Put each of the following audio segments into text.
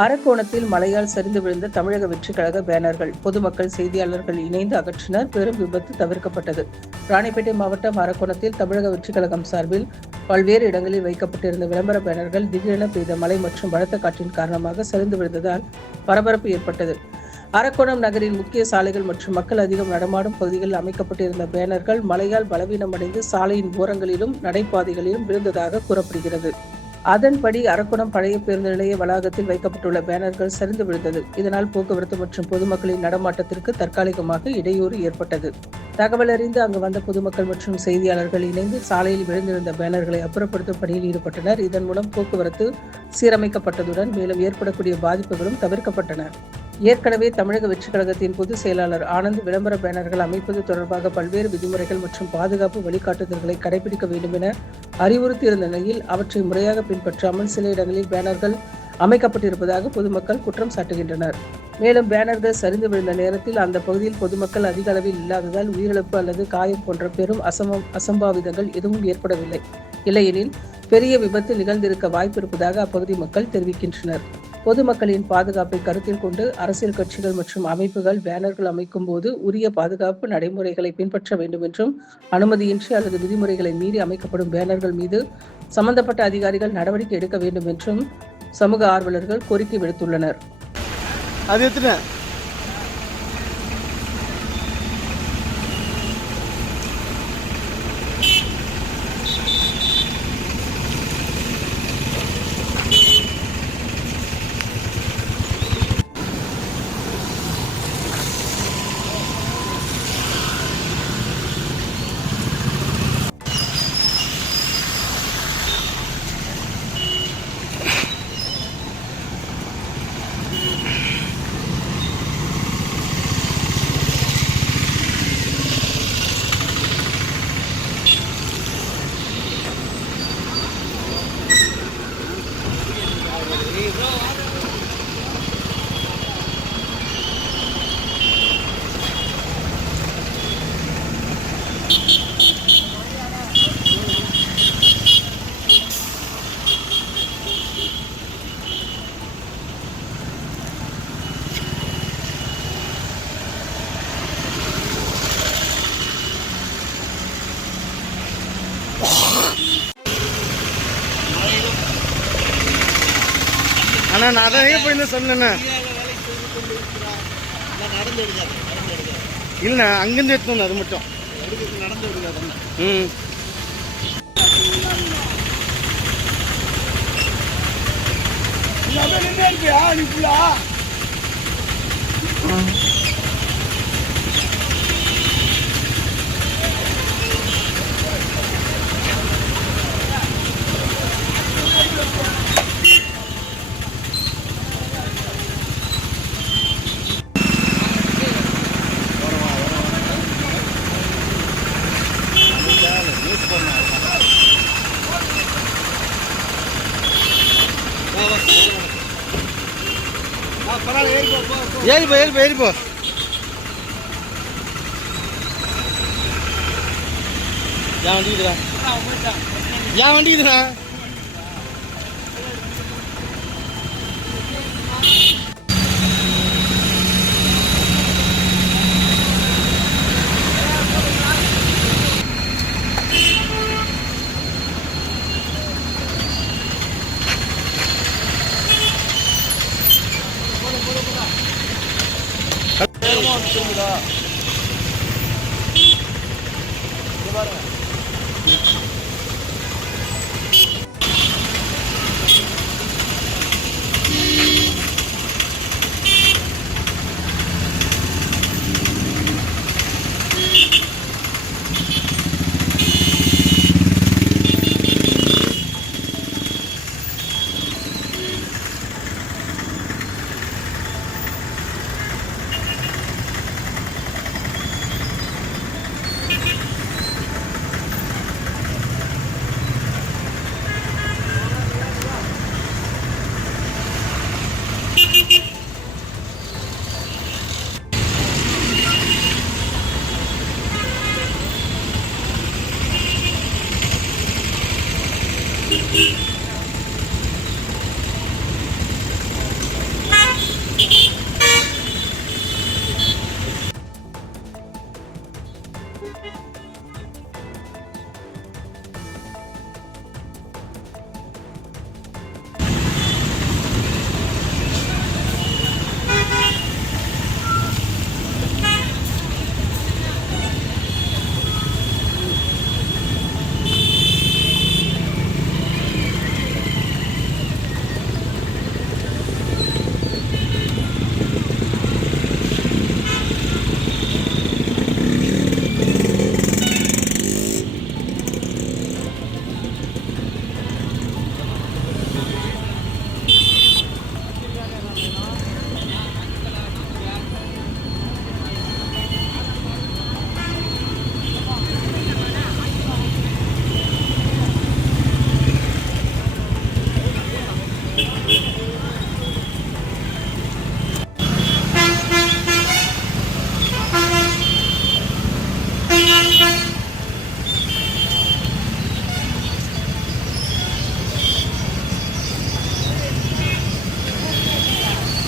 அரக்கோணத்தில் மழையால் சரிந்து விழுந்த தமிழக வெற்றிக் கழக பேனர்கள் பொதுமக்கள், செய்தியாளர்கள் இணைந்து அகற்றினர். பெரும் விபத்து தவிர்க்கப்பட்டது. ராணிப்பேட்டை மாவட்டம் அரக்கோணத்தில் தமிழக வெற்றிக் கழகம் சார்பில் பல்வேறு இடங்களில் வைக்கப்பட்டிருந்த விளம்பர பேனர்கள் திடீரென பெய்த மழை மற்றும் பலத்த காற்றின் காரணமாக சரிந்து விழுந்ததால் பரபரப்பு ஏற்பட்டது. அரக்கோணம் நகரின் முக்கிய சாலைகள் மற்றும் மக்கள் அதிகம் நடமாடும் பகுதிகளில் அமைக்கப்பட்டிருந்த பேனர்கள் மழையால் பலவீனமடைந்து சாலையின் ஓரங்களிலும் நடைபாதைகளிலும் விழுந்ததாக கூறப்படுகிறது. அதன்படி அரக்கோணம் பழைய பேருந்து நிலைய வளாகத்தில் வைக்கப்பட்டுள்ள பேனர்கள் சரிந்து விழுந்தது. இதனால் போக்குவரத்து மற்றும் பொதுமக்களின் நடமாட்டத்திற்கு தற்காலிகமாக இடையூறு ஏற்பட்டது. தகவல் அறிந்து அங்கு வந்த பொதுமக்கள் மற்றும் செய்தியாளர்கள் இணைந்து சாலையில் விழுந்திருந்த பேனர்களை அப்புறப்படுத்தும் பணியில் ஈடுபட்டனர். இதன் மூலம் போக்குவரத்து சீரமைக்கப்பட்டதுடன் மேலும் ஏற்படக்கூடிய பாதிப்புகளும் தவிர்க்கப்பட்டன. ஏற்கனவே தமிழக வெற்றிக் கழகத்தின் பொதுச் செயலாளர் ஆனந்த் விளம்பர பேனர்கள் அமைப்பது தொடர்பாக பல்வேறு விதிமுறைகள் மற்றும் பாதுகாப்பு வழிகாட்டுதல்களை கடைபிடிக்க வேண்டும் என அறிவுறுத்தியிருந்த நிலையில் அவற்றை முறையாக பின்பற்றாமல் சில இடங்களில் பேனர்கள் அமைக்கப்பட்டிருப்பதாக பொதுமக்கள் குற்றம் சாட்டுகின்றனர். மேலும் பேனர்கள் சரிந்து விழுந்த நேரத்தில் அந்த பகுதியில் பொதுமக்கள் அதிக அளவில் இல்லாததால் உயிரிழப்பு அல்லது காயம் போன்ற பெரும் அசம்பாவிதங்கள் எதுவும் ஏற்படவில்லை. இல்லையெனில் பெரிய விபத்து நிகழ்ந்திருக்க வாய்ப்பு இருப்பதாக அப்பகுதி மக்கள் தெரிவிக்கின்றனர். பொதுமக்களின் பாதுகாப்பை கருத்தில் கொண்டு அரசியல் கட்சிகள் மற்றும் அமைப்புகள் பேனர்கள் அமைக்கும் போது உரிய பாதுகாப்பு நடைமுறைகளை பின்பற்ற வேண்டும் என்றும், அனுமதியின்றி அல்லது விதிமுறைகளை மீறி அமைக்கப்படும் பேனர்கள் மீது சம்பந்தப்பட்ட அதிகாரிகள் நடவடிக்கை எடுக்க வேண்டும் என்றும் சமூக ஆர்வலர்கள் கோரிக்கை விடுத்துள்ளனர். அண்ணா நான் நிறைய போய் சொன்னேண்ணா. இல்லைண்ணா அங்கேருந்து எடுத்து அது மட்டும் நடந்து விடுங்க. ஏறிப்போ என் வண்டிக்குதுண்ணா.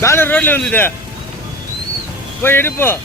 பேனர் ரோட்ல வந்துது போய் எடுப்போம்